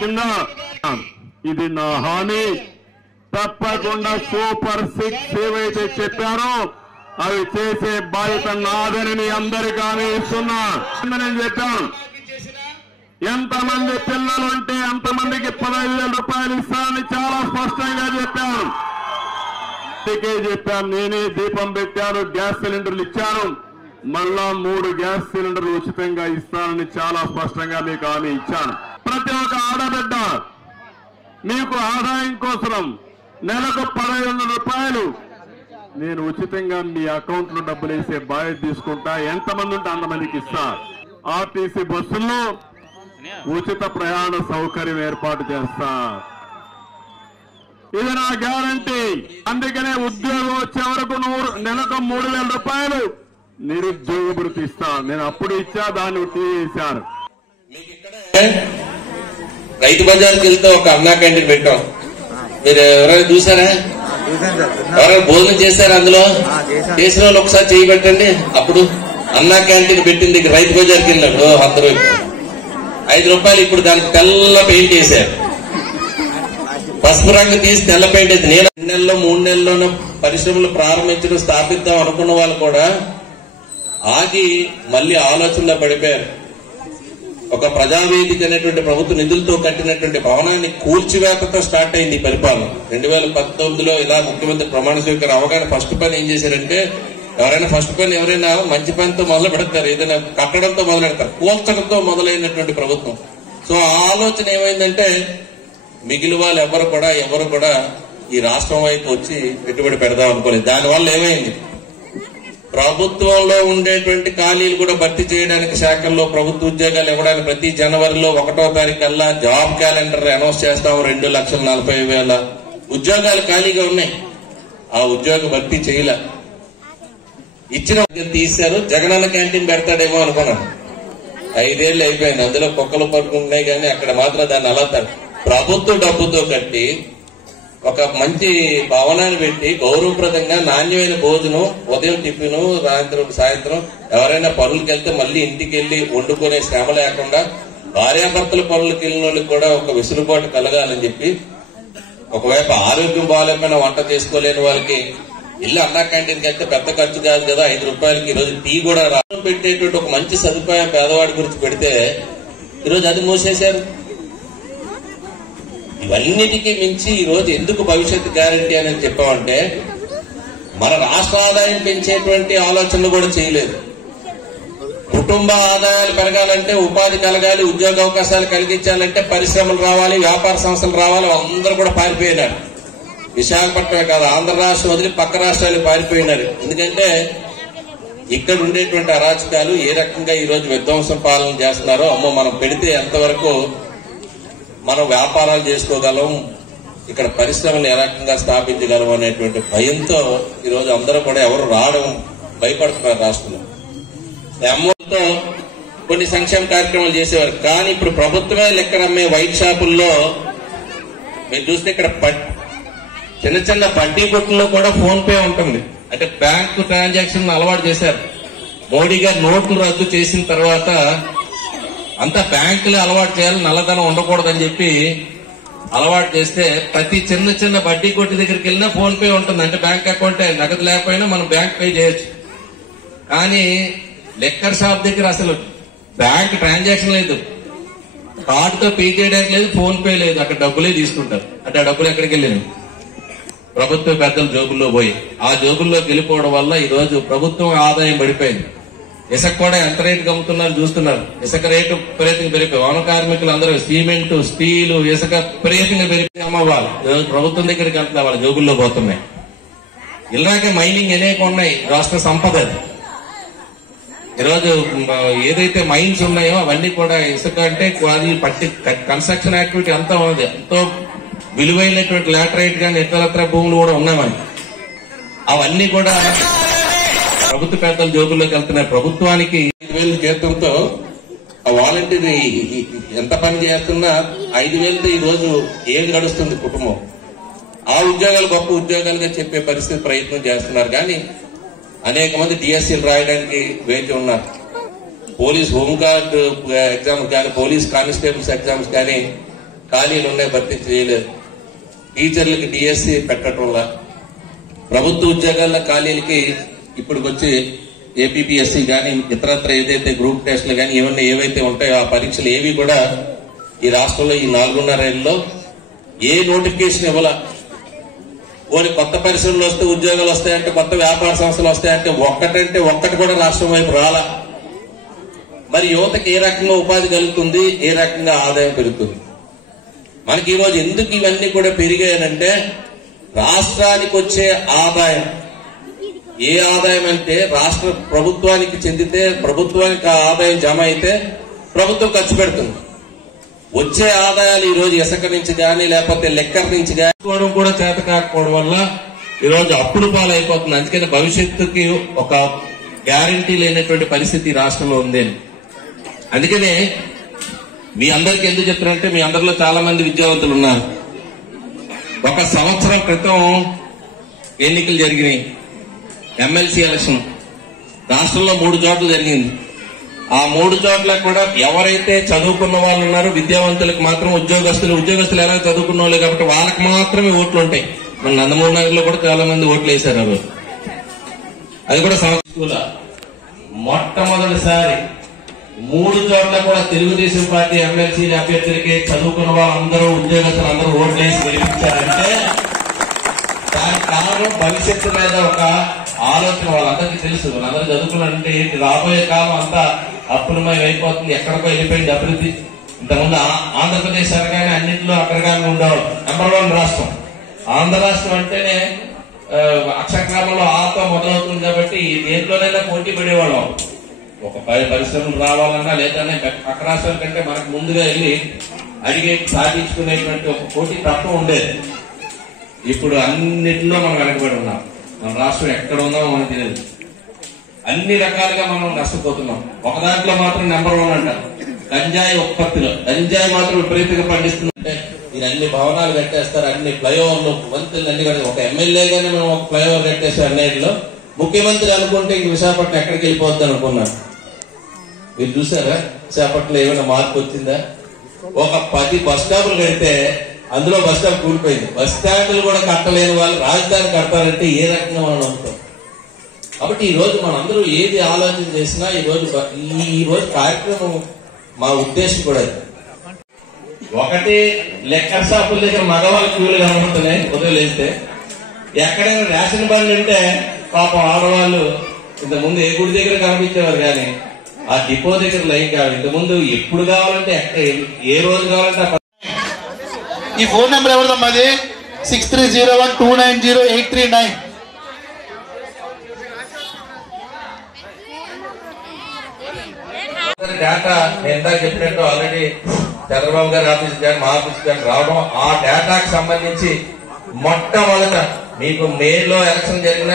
కింద ఇది నా హామీ. తప్పకుండా సూపర్ 6 ఏవైతే చెప్పారో అవి చేసే బాధ్యత నాదని మీ అందరికీ హామీ ఇస్తున్నా. నేను చెప్పాను, ఎంతమంది పిల్లలు ఉంటే అంతమందికి 15,000 రూపాయలు ఇస్తానని చాలా స్పష్టంగా చెప్పాను. నేనే దీపం పెట్టాను, గ్యాస్ సిలిండర్లు ఇచ్చాను, మళ్ళా 3 గ్యాస్ సిలిండర్లు ఉచితంగా ఇస్తానని చాలా స్పష్టంగా మీకు హామీ ఇచ్చాను. ప్రతి ఒక్క ఆడబిడ్డ మీకు ఆదాయం కోసం నెలకు 15,000 రూపాయలు నేను ఉచితంగా మీ అకౌంట్ లో డబ్బులు వేసే బాధ్యత తీసుకుంటా. ఎంతమంది ఉంటే అంతమందికి ఇస్తా. ఆర్టీసీ బస్సుల్లో ఉచిత ప్రయాణ సౌకర్యం ఏర్పాటు చేస్తా. ఇది నా గ్యారంటీ. అందుకనే ఉద్యోగం వచ్చే వరకు నెలకు 3,000 రూపాయలు నిరుద్యోగ భృతి ఇస్తా. నేను అప్పుడు ఇచ్చా, దాన్ని తీసేశారు. రైతు బజార్కి వెళ్తే ఒక అన్నా క్యాంటీన్ పెట్టాం. మీరు ఎవరైనా చూసారా? ఎవరైనా భోజనం చేశారా? అందులో చేసిన వాళ్ళు ఒకసారి చేయి పెట్టండి. అప్పుడు అన్నా క్యాంటీన్ పెట్టింది రైతు బజార్కి వెళ్ళాడు అందరూ. 5 రూపాయలు. ఇప్పుడు దానికి తెల్ల పెయింట్ వేశారు. పసుపు రంగు తీసి తెల్ల పెయింట్ అయితే నేను 2 నెలల్లో 3 నెలల్లోనూ పరిశ్రమలు ప్రారంభించడం స్థాపిద్దాం అనుకున్న వాళ్ళు కూడా ఆగి మళ్లీ ఆలోచనలో పడిపోయారు. ఒక ప్రజావేదిక అనేటువంటి ప్రభుత్వ నిధులతో కట్టినటువంటి భవనాన్ని కూల్చివేతతో స్టార్ట్ అయింది ఈ పరిపాలన. 2019లో ఇలా ముఖ్యమంత్రి ప్రమాణ స్వీకారం అవగానే ఫస్ట్ పని ఏం చేశారంటే, ఎవరైనా మంచి పనితో మొదలు పెడతారు, ఏదైనా కట్టడంతో మొదలు పెడతారు, కూల్చడంతో మొదలైనటువంటి ప్రభుత్వం. సో ఆ ఆలోచన ఏమైందంటే మిగిలిన వాళ్ళు ఎవరు కూడా ఈ రాష్ట్రం వైపు వచ్చి పెట్టుబడి పెడదాం అనుకోలేదు. దానివల్ల ఏమైంది, ప్రభుత్వంలో ఉండేటువంటి ఖాళీలు కూడా భర్తీ చేయడానికి శాఖల్లో ప్రభుత్వ ఉద్యోగాలు ఇవ్వడానికి ప్రతి జనవరిలో 1వ తారీఖు కల్లా జాబ్ క్యాలెండర్ అనౌన్స్ చేస్తాం. 2,40,000 ఉద్యోగాలు ఖాళీగా ఉన్నాయి. ఆ ఉద్యోగ భర్తీ చేయలే. ఇచ్చిన తీశారు. జగనన్న క్యాంటీన్ పెడతాడేమో అనుకున్నాను. 5 ఏళ్ళు అయిపోయింది. అందులో కుక్కలు పట్టుకుంటున్నాయి కానీ అక్కడ మాత్రం దాన్ని అలా ప్రభుత్వ డబ్బుతో కట్టి ఒక మంచి భవనాన్ని పెట్టి గౌరవప్రదంగా నాణ్యమైన భోజనం, ఉదయం టిఫిన్, సాయంత్రం ఎవరైనా పనులకు వెళ్తే మళ్ళీ ఇంటికి వెళ్లి వండుకునే శ్రమ లేకుండా భార్యాభర్తల పనులకు వెళ్ళిన వాళ్ళకి కూడా ఒక వెసులుబాటు కలగాలని చెప్పి, ఒకవైపు ఆరోగ్యం బాగాలేకపోయినా వంట చేసుకోలేని వాళ్ళకి ఇల్లు అన్నా క్యాంటీన్కి వెళ్తే పెద్ద ఖర్చు కాదు కదా, 5 రూపాయలకి ఈరోజు టీ కూడా పెట్టేటువంటి ఒక మంచి సదుపాయం పేదవాడి గురించి పెడితే ఈరోజు అది మూసేశారు. ఇవన్నిటికీ మించి ఈరోజు ఎందుకు భవిష్యత్ గ్యారంటీ అని చెప్పామంటే, మన రాష్ట్ర ఆదాయం పెంచేటువంటి ఆలోచనలు కూడా చేయలేదు. కుటుంబ ఆదాయాలు పెరగాలంటే ఉపాధి కలగాలి, ఉద్యోగ అవకాశాలు కలిగించాలంటే పరిశ్రమలు రావాలి, వ్యాపార సంస్థలు రావాలి. అందరూ కూడా పారిపోయినారు. విశాఖపట్నమే కాదు, ఆంధ్ర రాష్ట్రం వదిలి పక్క రాష్ట్రాలు పారిపోయినారు. ఎందుకంటే ఇక్కడ ఉండేటువంటి అరాచకాలు ఏ రకంగా ఈరోజు విధ్వంసం పాలన చేస్తున్నారో, అమ్మో మనం పెడితే ఎంతవరకు మనం వ్యాపారాలు చేసుకోగలం, ఇక్కడ పరిశ్రమలు ఏ రకంగా స్థాపించగలం అనేటువంటి భయంతో ఈరోజు అందరూ కూడా ఎవరు రావడం భయపడుతున్నారు. రాష్ట్రంలో అమ్మతో కొన్ని సంక్షేమ కార్యక్రమాలు చేసేవారు. కానీ ఇప్పుడు ప్రభుత్వమే లెక్కనమ్మే వైట్ షాపుల్లో మీరు చూస్తే ఇక్కడ చిన్న బడ్డీ కొట్టుల్లో కూడా ఫోన్ పే ఉంటుంది. అంటే బ్యాంకు ట్రాన్సాక్షన్ అలవాటు చేశారు. మోడీ గారు నోట్లు రద్దు చేసిన తర్వాత అంతా బ్యాంకులే అలవాటు చేయాలి, నల్లధనం ఉండకూడదని చెప్పి అలవాటు చేస్తే ప్రతి చిన్న బడ్డీ కొట్టు దగ్గరికి వెళ్ళినా ఫోన్ పే ఉంటుంది. అంటే బ్యాంక్ అకౌంట్ నగదు లేకపోయినా మనం బ్యాంక్ పే చేయొచ్చు. కానీ లెక్కర్ షాప్ దగ్గర అసలు బ్యాంక్ ట్రాన్సాక్షన్ లేదు, కార్డుతో పే చేయడానికి లేదు, ఫోన్ పే లేదు, అక్కడ డబ్బులే తీసుకుంటారు. అంటే ఆ డబ్బులు ఎక్కడికి వెళ్ళినాయి? ప్రభుత్వ పెద్దల జోబుల్లో పోయి. ఆ జోబుల్లోకి వెళ్ళిపోవడం వల్ల ఈ రోజు ప్రభుత్వం ఆదాయం పడిపోయింది. ఇసుక కూడా ఎంత రేటుకి అమ్ముతున్నారు చూస్తున్నారు. ఇసుక రేటు విపరీతంగా పెరిగిపోయి వన కార్మికులు అందరూ సిమెంట్, స్టీలు, ఇసుక విపరీతంగా పెరిగిపోయి అమ్మవాలి. ఈరోజు ప్రభుత్వం దగ్గరికి వెళ్తున్నా వాళ్ళ జోబుల్లో పోతున్నాయి. ఇలాగే మైనింగ్ అనేక ఉన్నాయి. రాష్ట్ర సంపద ఈరోజు ఏదైతే మైన్స్ ఉన్నాయో అవన్నీ కూడా ఇసుక అంటే కన్స్ట్రక్షన్ యాక్టివిటీ అంతా ఉంది. ఎంతో విలువైనటువంటి లాటరైట్ గానీ ఇతరత్ర భూములు కూడా ఉన్నామని అవన్నీ కూడా ప్రభుత్వ పెద్దల జోబుల్లోకి వెళ్తున్నాయి. ప్రభుత్వానికి 5,000 జీతంతో ఆ వాలంటీర్ ఎంత పని చేస్తున్నా 5,000తో ఈ రోజు ఏం గడుస్తుంది కుటుంబం. ఆ ఉద్యోగాలు గొప్ప ఉద్యోగాలుగా చెప్పే పరిస్థితి ప్రయత్నం చేస్తున్నారు. కానీ అనేక మంది డిఎస్సీలు రాయడానికి వేచి ఉన్నారు. పోలీస్ హోంగార్డ్ ఎగ్జామ్స్ కానీ, పోలీస్ కానిస్టేబుల్స్ ఎగ్జామ్స్ కానీ ఖాళీలు ఉన్నాయి, భర్తీ చేయలేదు. టీచర్లకి డిఎస్సి పెట్టడం వల్ల ప్రభుత్వ ఉద్యోగాల ఖాళీలకి ఇప్పుడు వచ్చి ఏపీపీఎస్సీ కానీ ఇతరత్ర ఏదైతే గ్రూప్ టెస్టులు కానీ ఇవన్నీ ఏవైతే ఉంటాయో ఆ పరీక్షలు ఏవి కూడా ఈ రాష్ట్రంలో ఈ 4.5 ఏళ్ళలో ఏ నోటిఫికేషన్ ఇవ్వాల. ఓని కొత్త పరిశ్రమలు వస్తే ఉద్యోగాలు వస్తాయంటే, కొత్త వ్యాపార సంస్థలు వస్తాయంటే ఒక్కటి కూడా రాష్ట్రం వైపు రాలా. మరి యువతకి ఏ రకంగా ఉపాధి కలుగుతుంది, ఏ రకంగా ఆదాయం పెరుగుతుంది? మనకి ఈరోజు ఎందుకు ఇవన్నీ కూడా పెరిగాయనంటే రాష్ట్రానికి వచ్చే ఆదాయం, ఏ ఆదాయం అంటే రాష్ట్ర ప్రభుత్వానికి చెందితే ప్రభుత్వానికి ఆ ఆదాయం జమ అయితే ప్రభుత్వం ఖర్చు పెడుతుంది. వచ్చే ఆదాయాలు ఈ రోజు ఇసుక నుంచి కానీ లేకపోతే లెక్కర్ నుంచి కానీ కూడా చేత కాకపోవడం వల్ల ఈరోజు అప్పులు పాలైపోతుంది. అందుకని భవిష్యత్తుకి ఒక గ్యారంటీ లేనటువంటి పరిస్థితి రాష్ట్రంలో ఉంది. అందుకనే మీ అందరికి ఎందుకు చెప్తారంటే మీ అందరిలో చాలా మంది విద్యావంతులు ఉన్నారు. 1 సంవత్సరం క్రితం ఎన్నికలు జరిగినాయి, ఎమ్మెల్సీ ఎలక్షన్ రాష్ట్రంలో 3 చోట్ల జరిగింది. ఆ 3 చోట్ల కూడా ఎవరైతే చదువుకున్న వాళ్ళు ఉన్నారో విద్యావంతులకు మాత్రం ఉద్యోగస్తులు ఎలా చదువుకున్న వాళ్ళే కాబట్టి వాళ్ళకి మాత్రమే ఓట్లు ఉంటాయి. మన నందమూరి నగర్లో కూడా చాలా మంది ఓట్లు వేశారు. అది కూడా సంవత్సరం మొట్టమొదటిసారి 3 చోట్ల కూడా తెలుగుదేశం పార్టీ ఎమ్మెల్సీ అభ్యర్థులకి చదువుకున్న వాళ్ళందరూ ఉద్యోగస్తులు అందరూ ఓట్లు వేసి గెలిపించారంటే దానికి కారణం భవిష్యత్తు మీద ఒక ఆలోచన వాళ్ళందరికీ తెలుసు. వాళ్ళందరూ చదువుకున్నారంటే రాబోయే కాలం అంతా అప్పులమయం అయిపోతుంది, ఎక్కడికో వెళ్ళిపోయింది అభివృద్ధి. ఇంతకుముందు ఆంధ్రప్రదేశ్ అనగానే అన్నింటిలో అగ్రగామి ఉండేవాళ్ళు. నెంబర్ 1 రాష్ట్రం ఆంధ్ర రాష్ట్రం అంటేనే అక్షరక్రమంలో ఆతో మొదలవుతుంది కాబట్టి దేంట్లోనైనా పోటీ పడేవాళ్ళం. ఒక పరిశ్రమలు రావాలన్నా లేదన్నా పక్క రాష్ట్రాల కంటే మనకు ముందుగా వెళ్ళి అడిగి సాధించుకునేటువంటి ఒక పోటీ తత్వం ఉండేది. ఇప్పుడు అన్నింటిలో మనం వెనకబడి ఉన్నాం. మన రాష్ట్రం ఎక్కడ ఉందో మనకు తెలియదు. అన్ని రకాలుగా మనం నష్టపోతున్నాం. ఒక దాంట్లో మాత్రం నెంబర్ 1 అంటారు, గంజాయి ఉత్పత్తిలో. గంజాయి మాత్రం విపరీతంగా పండిస్తుందంటే మీరు అన్ని భవనాలు కట్టేస్తారు, అన్ని ఫ్లైఓవర్లు వంతులు అన్ని కట్టారు. ఒక ఎమ్మెల్యేగానే మనం ఒక ఫ్లైఓవర్ కట్టేసాం అన్నిటిలో. ముఖ్యమంత్రి అనుకుంటే ఇంక విశాఖపట్నం ఎక్కడికి వెళ్ళిపోద్ది అనుకున్నారు. మీరు చూసారా విశాఖపట్నంలో ఏమైనా మార్పు వచ్చిందా? ఒక 10 బస్ స్టాపులు కడితే అందులో బస్ స్టాప్ కూలిపోయింది. బస్ స్టాండ్లు కూడా కట్టలేని వాళ్ళు రాజధాని కట్టాలంటే ఏ రకంగా మనం నమ్ముతాం? కాబట్టి ఈ రోజు మనందరూ ఏది ఆలోచన చేసినా ఈ రోజు కార్యక్రమం మా ఉద్దేశం కూడా ఒకటి, లెక్కర్ షాపుల దగ్గర మగవాళ్ళ క్యూలు కనబడుతున్నాయి వదిలేస్తే. ఎక్కడైనా రేషన్ బండ్లు ఉంటే పాపం ఆడవాళ్ళు ఇంతకుముందు ఏ గుడి దగ్గర కనిపించేవారు కానీ ఆ డిపో దగ్గర లైన్ కావాలి. ఇంతకుముందు ఎప్పుడు కావాలంటే ఏ రోజు కావాలంటే. ఈ ఫోన్ నెంబర్ ఎవరిదమ్మా? అది 6301290839. డేటా నేను చెప్పినట్టు ఆల్రెడీ చంద్రబాబు గారి ఆఫీస్ కానీ మా ఆఫీస్ కానీ రావడం, ఆ డేటాకి సంబంధించి మొట్టమొదట మీకు మేలో ఎలక్షన్ జరిగిన